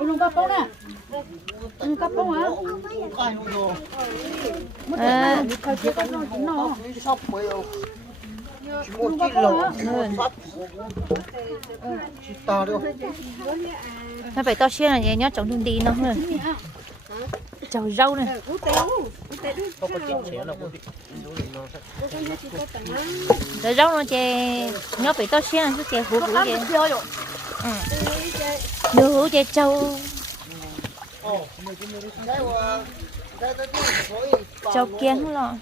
Luôn cắp bông nè. Luôn cắp bông hả? Coi chưa cắp nó. Luôn cắp bông hả? Nó phải to xíu này nhớ trồng đi nó rồi. Trồng rau này. Rồi rau nó chè nhớ phải to xíu nó chè hú hú vậy. Nhớ hú chè trâu. Trâu kiêng lo.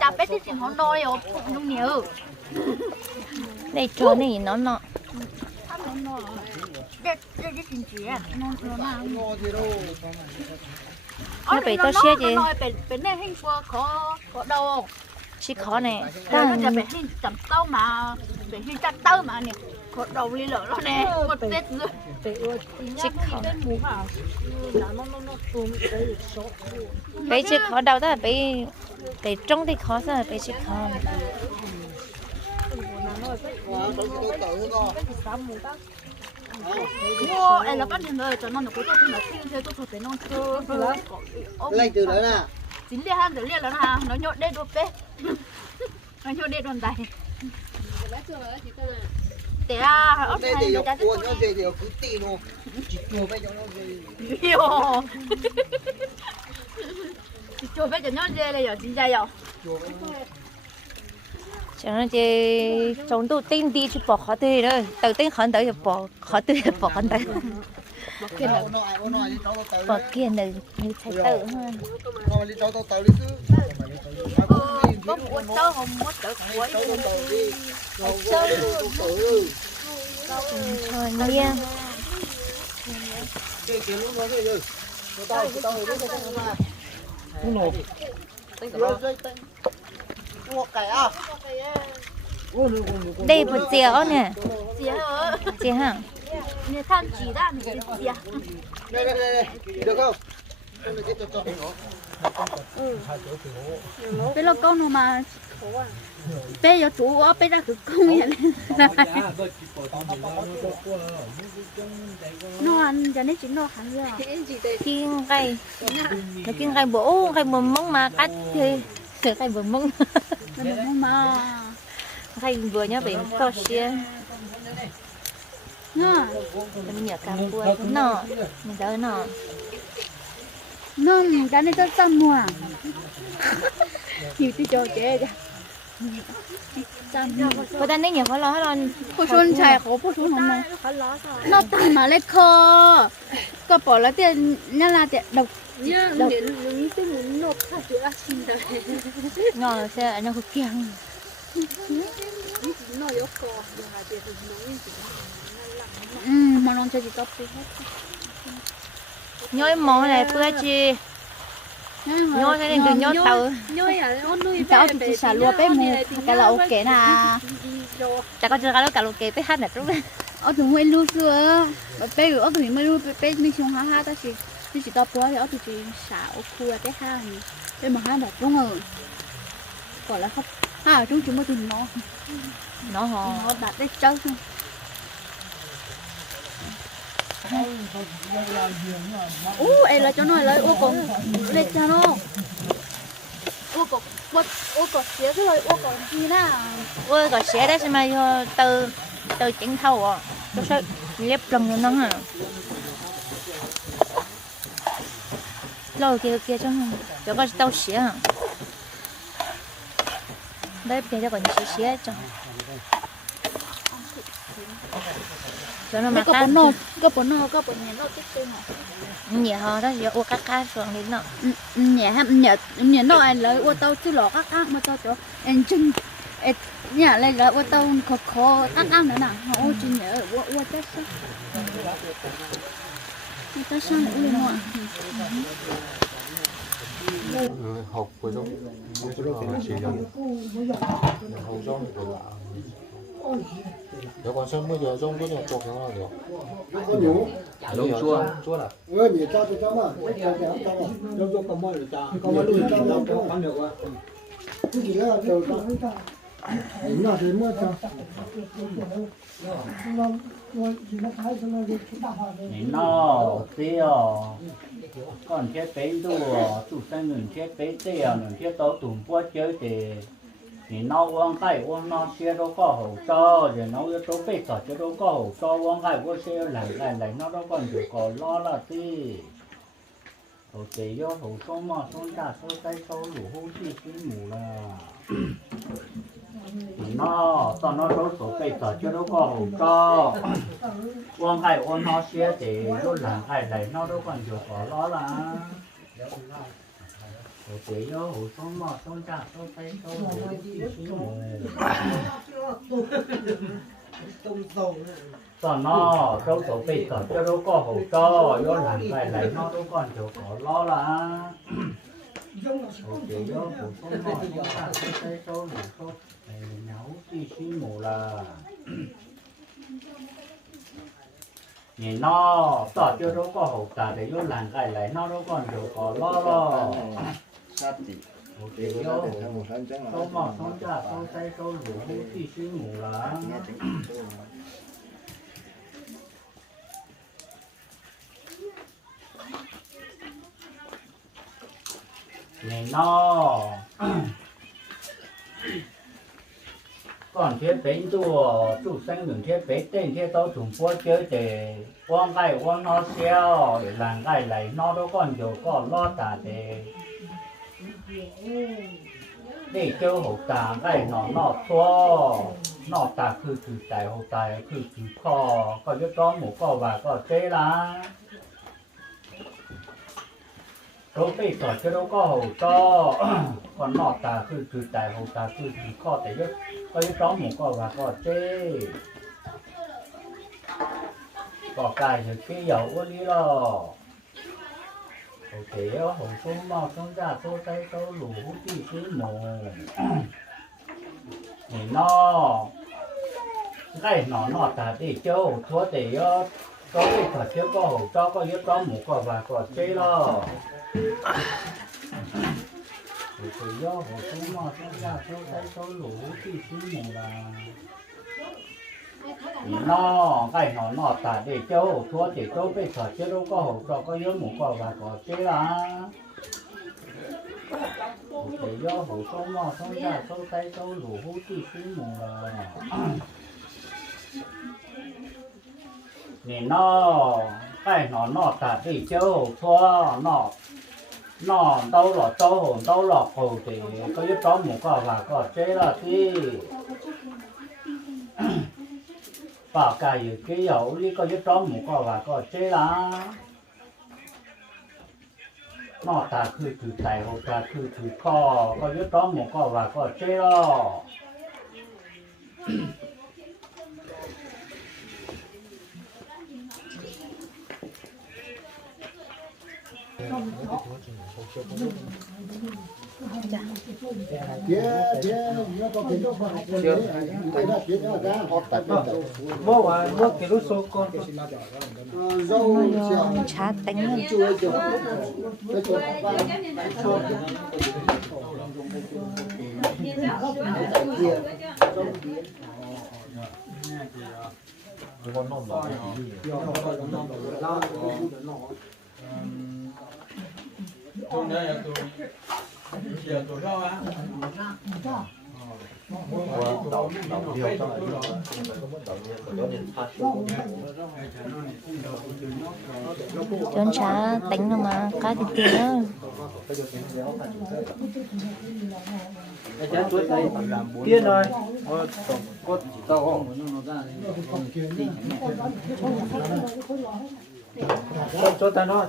Chả biết thì nó đôi rồi, không nhiều. Đây trâu này nó nọ. Đây cái gì chị à? Nó phải to xíu chị. Nó bên này hình khó đâu. Chỉ khó này. Nóจะเป็นที่จำเต้ามาเป็นที่จัดเต้ามาเนี่ยขดเราลีเหลือแล้วเนี่ยหมดเต็ดเลย Chỉ khó. Bé chỉ khó đâu đó là bé trông thì khó sao là bé chỉ khó. Ô, em là con người cho nó có cái mà xin chơi tôi phải nó chơi. Lấy từ đó nè. Chính liên han từ liên là ha, nó nhột đê đột bé. Nó nhột đê đòn tay. Thế à, ở Đây thì có cuốn nó gì thì cứ tì nó. Chỉ chùa bây giờ nó gì. Yo. Chỉ chùa bây giờ nó dê này giờ chính ra rồi. Chẳng nó chỉ trồng tu tinh đi chứ bỏ khó tươi rồi. Đầu tiên khó tới thì bỏ khó tươi bỏ khó tới. Bỏ kia là như thái tử thôi. Có một tớ không mất tớ cuối. Thôi nghe. Đây một dẻo nè. Dẻo hả? Nè than chỉ ra mình chỉ à. Đây, được không? Bây giờ con nó mà bây giờ chủ ở bây giờ cứ công vậy nó ăn cho nên chỉ nó ăn rồi Kiêng cây. Nó kiêng cây bổ, cây mầm mông mà cắt thì cây mầm mông. mà Cây vừa nhá bị to xíu. nó Mình nhớ cam bùa nọ, mình đỡ nọ. nó cái này cho tâm mua nhiều tí cho trẻ ra Cô ta nếu nhiều khó lo hết cô xuân chạy khổ cô xuân không mà nó tâm mà lấy kho có bỏ là tiền nhá là tiền độc ngon sẽ nó cực kiêng. mà nó cho chị tóc đi hết Nhói mỏ này bữa chi. Nhói cái này đừng nhói tàu. tao chỉ xả lúa bé mù cái là ok nè Chả có chưa cả lô kê bé hát này lúc đấy. ở tụi mới lưu xưa bé ở tụi mới lưu bé mình xuống ha ta chỉ tao bữa thì ở tụi chị xả ở khu là cái ha này bé mà ha đặt đúng rồi gọi là không ha chúng chúng mới tìm Nó hò. nó đặt đấy trâu luôn em là cho nó lấy ô còn để cho nó ô còn xé cái ô còn gì nè Ôi có xe đấy mà từ chính thầu à. Tôi sẽ lép lông cho nó hả. Lâu kia cho nó có tao xe hả. Đấy bây giờ còn xe cho. Cho nó mà cái bún nó tiếp theo mà nhẹ ho đó giờ ô cá xuống đến nọ. nhẹ nó ai lấy ô tao chứ lọ các mà tao cho em chân nhà lấy lấy ô tao khó các nữa nè ô chân nhẹ ô tết sao tết sao lại uống mà học với giống chỉ dẫn hậu giống của lạ nếu còn xem bây giờ giống có nhiều chọc nó là được Giống chua. chua là Nhỉ cho tôi cho mà. Giống cho cầm môi được cha. Cầm môi được cha cho ăn được à. Cái gì đó đều cho. Đúng là thế mua cho. Nhìn nó tiêu còn chết bé đùa chủ sang người chết bé tiêu người chết tao tụm qua chơi thì nhìn nó uống cái uống nó xe đâu có hậu cho rồi nó yếu tố bé tao chứ đâu có hậu cho uống cái uống xe lại nó đâu còn được còn lo là gì hậu chế do hậu số mà số trả số tay số lũ hú chi cái mù là nó tao nó đâu số bé tao chứ đâu có hậu cho uống cái uống nó xe thì lúc làm cái lại nó đâu còn được còn lo là hậu chế do hậu số mà số trả số tay số lũ hú chi cái mù tao nó đâu số bé tao chứ đâu có hậu cho do làm cái lại nó đâu còn được còn lo là ok đó cũng không nói chúng ta sẽ thấy số lũ số nấu chi xí mù là nhìn nó tỏ chưa đâu có hậu tạ để vô làng cái lại nó đâu còn được có lo lo ok đó số mò số cha số tay số lũ chi xí mù là nhìn nó còn thiết bánh tua chủ sinh đường thiết bánh tên thiết tao trùng phố chơi để quăng cái quăng nó xeo để làm cái lại nó đâu còn nhiều còn lo tả để chơi hậu tả cái nó thua nó tảคือtài hậu tàiคือkho có cái đó một có và có chế là đâu phải tỏi chứ đâu có hậu to còn nọ taคือtài hậu taคือkhoแต่ยศก็ยศร้องหมูก็ว่าก็เจ้ก็ไก่อยู่ที่เหยาวันนี้หรอโอเคเอาหงส้มหม้อส้มจ่าโซ่ไส้โซ่หลูที่ซื้อหมูนี่นอไก่หนอตาที่เจ้าทั่วแต่ยศก็ไม่ถอดเชือกก็หงจ้อก็ยศร้องหมูก็ว่าก็เจ้หรอthì do hồ số mò số ra số tay số lũ thì số mù là nó cái nó tả để châu thua để châu bị thở chứ đâu có hồ cho có yếu mù có và có chế là thì do hồ số mò số ra số tay số lũ thì số mù là thì nó cái nó tả để châu thua nó đâu là đâu là hồ thì có giúp đó một cái và có chế là thì và cái cái dầu đi có giúp đó một cái và có chế là nó taคือtài hồ taคือkho có giúp đó một cái và có chế đó mua cái lúa số con chả tính 이건 너무 tôi đây là tôi giờ tôi lo á chốn chả tính đâu mà cá thịt kia tiên rồi có tàu không cho ta nó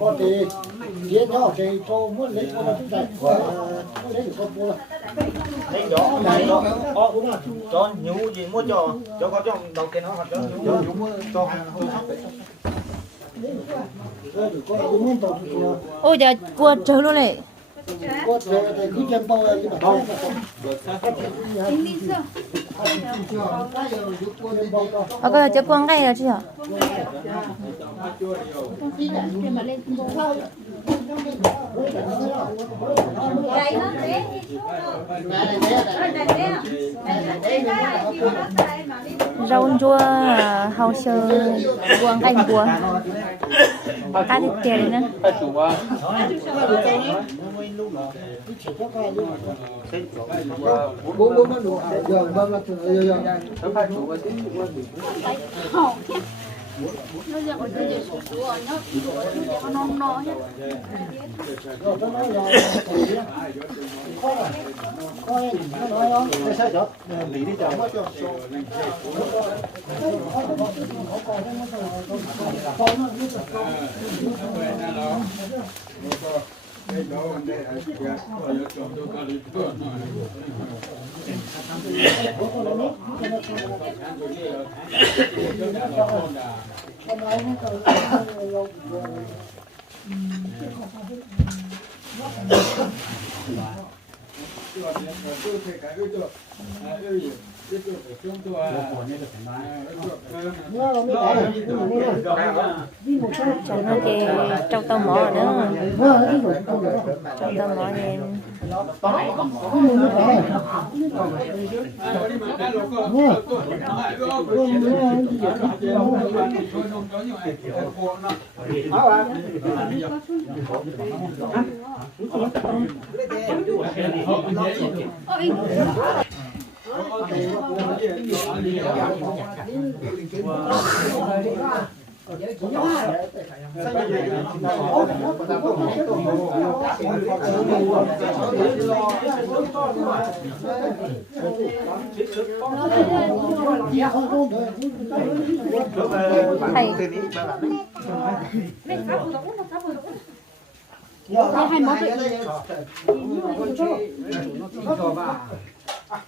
có thì kia nhỏ thì cho muốn lấy con chúng ta lấy được con mua lấy đó này đó cho nhú gì mua cho con cho đầu tiên nó hoặc cho nhú mua cho ôi giờ qua trời luôn này có thì cứ chân bao cái mà bao ở cái chỗ quăng ngay là chưa Đi mà lên rau chua hầu sơ buông canh bùa cá thịt tiền nữa hai chủ ba bố bố nó đủ giờ vâng là giờ hai chủ ba tí nó giờ còn chơi sủa sủa nó non non nhá rồi nó nói là coi nó nói không cái sao chó lý đi chó mất cho cho nó chê trong tao mỏ nữa trong tao mỏ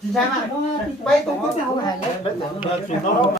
thì thầy hai món bay tụi nó